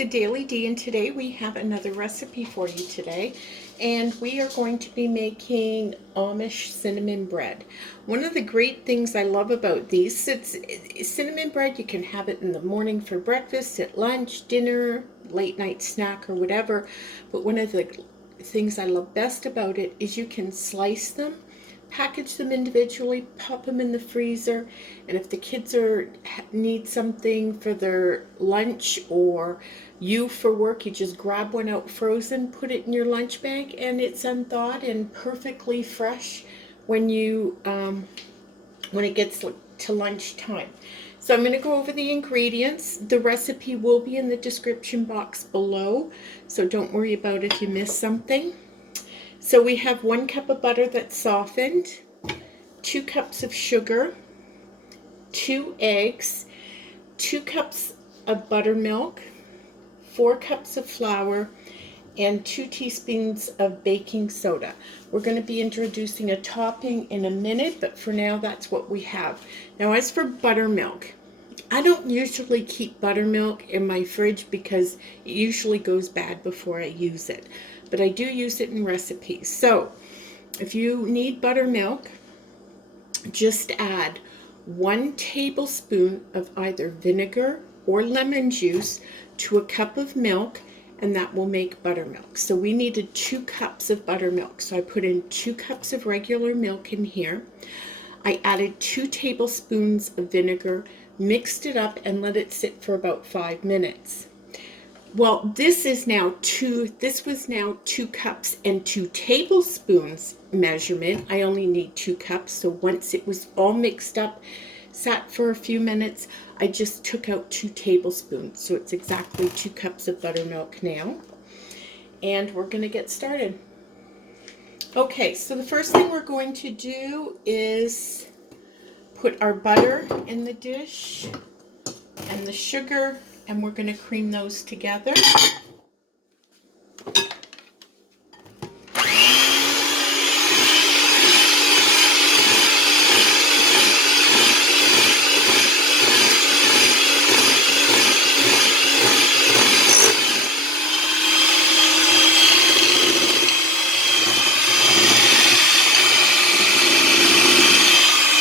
the Daily D, and today we have another recipe for you today, and we are going to be making Amish cinnamon bread. One of the great things I love about these, it's cinnamon bread. You can have it in the morning for breakfast, at lunch, dinner, late night snack, or whatever, but one of the things I love best about it is you can slice them, package them individually, pop them in the freezer, and if the kids need something for their lunch or you for work, you just grab one out frozen, put it in your lunch bag, and it's unthawed and perfectly fresh when it gets to lunchtime. So I'm going to go over the ingredients. The recipe will be in the description box below, so don't worry about if you miss something. So we have 1 cup of butter that's softened, 2 cups of sugar, 2 eggs, 2 cups of buttermilk, 4 cups of flour, and 2 teaspoons of baking soda. We're going to be introducing a topping in a minute, but for now that's what we have. Now as for buttermilk, I don't usually keep buttermilk in my fridge because it usually goes bad before I use it. But I do use it in recipes. So if you need buttermilk, just add 1 tablespoon of either vinegar or lemon juice to a cup of milk, and that will make buttermilk. So we needed 2 cups of buttermilk. So I put in 2 cups of regular milk in here. I added 2 tablespoons of vinegar, mixed it up, and let it sit for about 5 minutes. Well, this was now 2 cups and 2 tablespoons measurement. I only need 2 cups, so once it was all mixed up, sat for a few minutes, I just took out 2 tablespoons. So it's exactly 2 cups of buttermilk now. And we're going to get started. Okay, so the first thing we're going to do is put our butter in the dish and the sugar, and we're going to cream those together.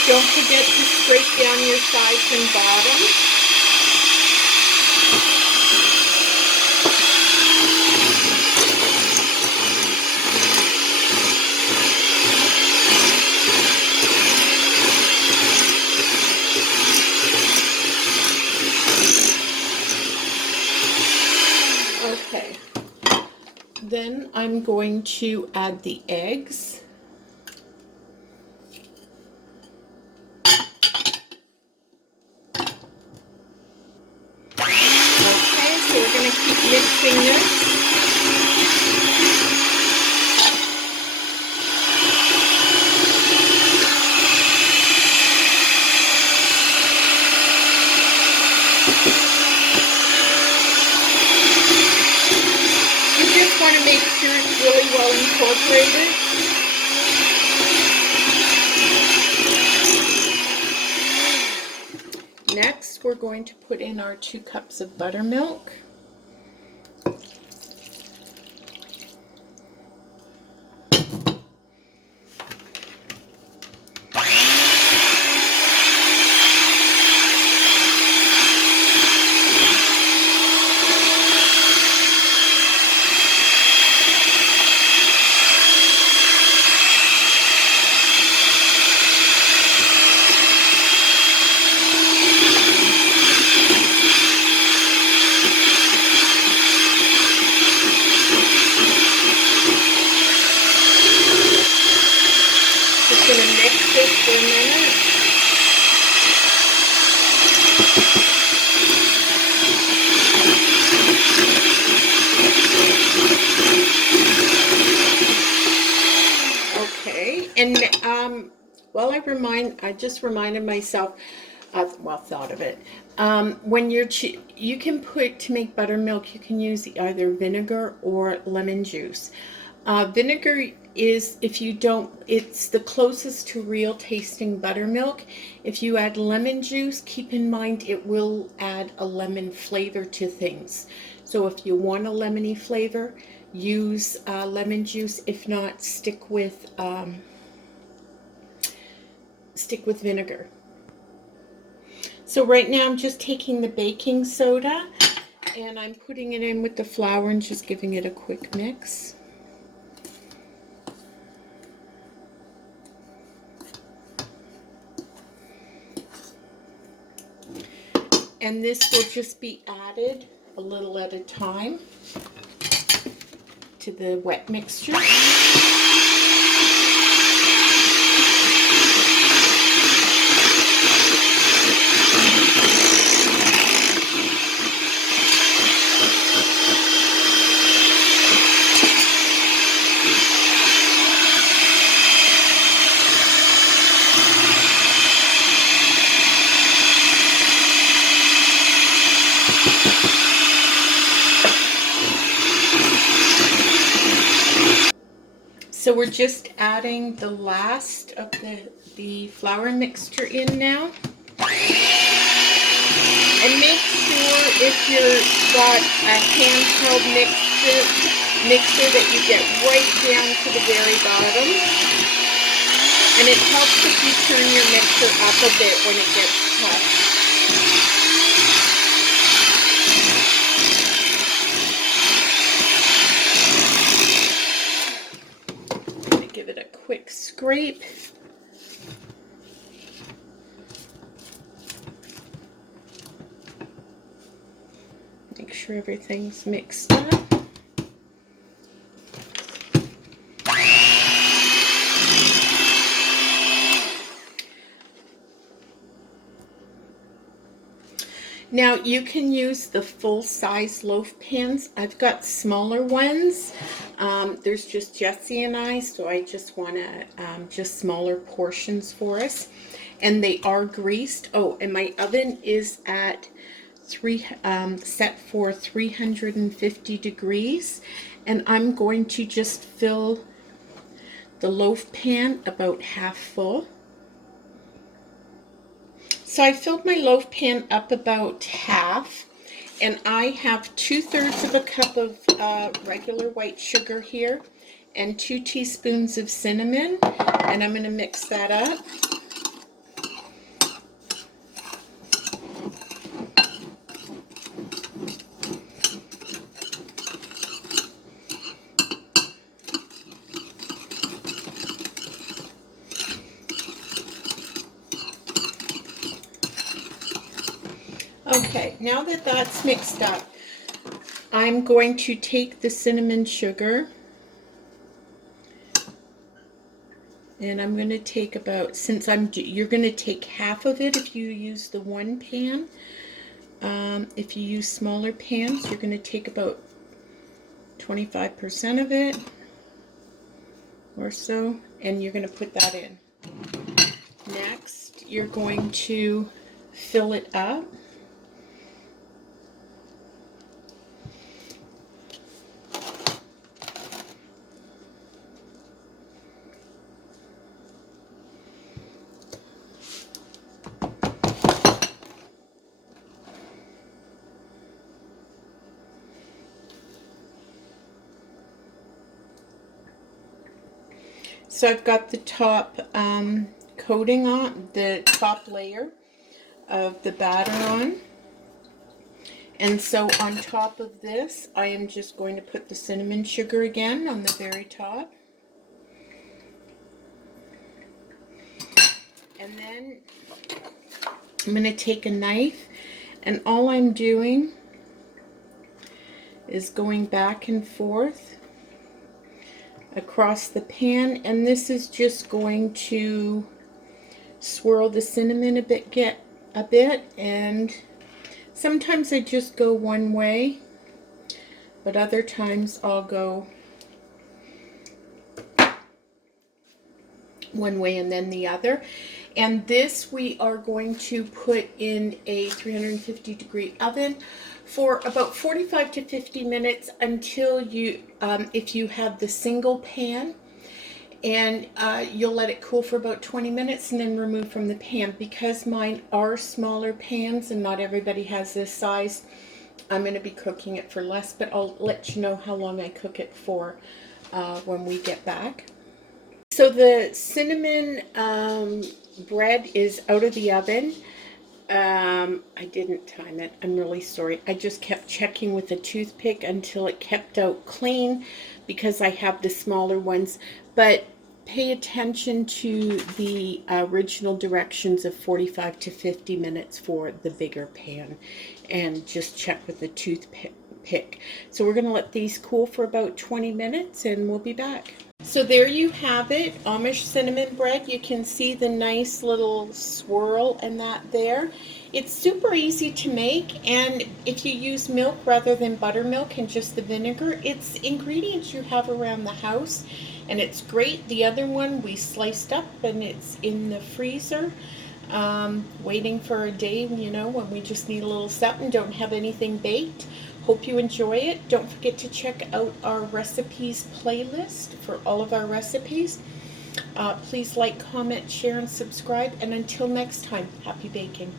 Don't forget to scrape down your sides and bottom. Okay, then I'm going to add the eggs. Okay, so we're going to keep mixing this. Want to make sure it's really well incorporated. Next, we're going to put in our 2 cups of buttermilk. Going to mix this for a minute. Okay, and well, I just reminded myself, thought of it. When you can put, to make buttermilk, you can use either vinegar or lemon juice. Vinegar is, if you don't, it's the closest to real tasting buttermilk. If you add lemon juice, keep in mind it will add a lemon flavor to things. So if you want a lemony flavor, use lemon juice. If not, stick with vinegar. So right now I'm just taking the baking soda and I'm putting it in with the flour and just giving it a quick mix. And this will just be added a little at a time to the wet mixture. So we're just adding the last of the flour mixture in now. And make sure if you've got a handheld mixer that you get right down to the very bottom. And it helps if you turn your mixer up a bit when it gets tough. Give it a quick scrape. Make sure everything's mixed up. Now you can use the full-size loaf pans. I've got smaller ones. There's just Jessie and I, so I just want to just smaller portions for us. And they are greased. Oh, and my oven is at set for 350 degrees. And I'm going to just fill the loaf pan about half full. So I filled my loaf pan up about half, and I have 2/3 of a cup of regular white sugar here and 2 teaspoons of cinnamon, and I'm going to mix that up. Okay, now that that's mixed up, I'm going to take the cinnamon sugar and I'm going to take about, you're going to take half of it if you use the one pan. If you use smaller pans, you're going to take about 25% of it or so, and you're going to put that in. Next, you're going to fill it up. So I've got the top coating on, the top layer of the batter on. And so on top of this, I am just going to put the cinnamon sugar again on the very top. And then I'm going to take a knife, and all I'm doing is going back and forth across the pan, and this is just going to swirl the cinnamon a bit, and sometimes I just go one way, but other times I'll go one way and then the other. And this we are going to put in a 350 degree oven for about 45 to 50 minutes until you, if you have the single pan, And you'll let it cool for about 20 minutes and then remove from the pan. Because mine are smaller pans and not everybody has this size, I'm going to be cooking it for less, but I'll let you know how long I cook it for when we get back. So the cinnamon bread is out of the oven. I didn't time it. I'm really sorry. I just kept checking with a toothpick until it kept out clean because I have the smaller ones. But pay attention to the original directions of 45 to 50 minutes for the bigger pan, and just check with the toothpick. So we're going to let these cool for about 20 minutes and we'll be back. So there you have it, Amish cinnamon bread. You can see the nice little swirl and that there. It's super easy to make, and if you use milk rather than buttermilk and just the vinegar, it's ingredients you have around the house, and it's great. The other one we sliced up and it's in the freezer, waiting for a day, you know, when we just need a little something, don't have anything baked. Hope you enjoy it. Don't forget to check out our recipes playlist for all of our recipes. Please like, comment, share, and subscribe. And until next time, happy baking.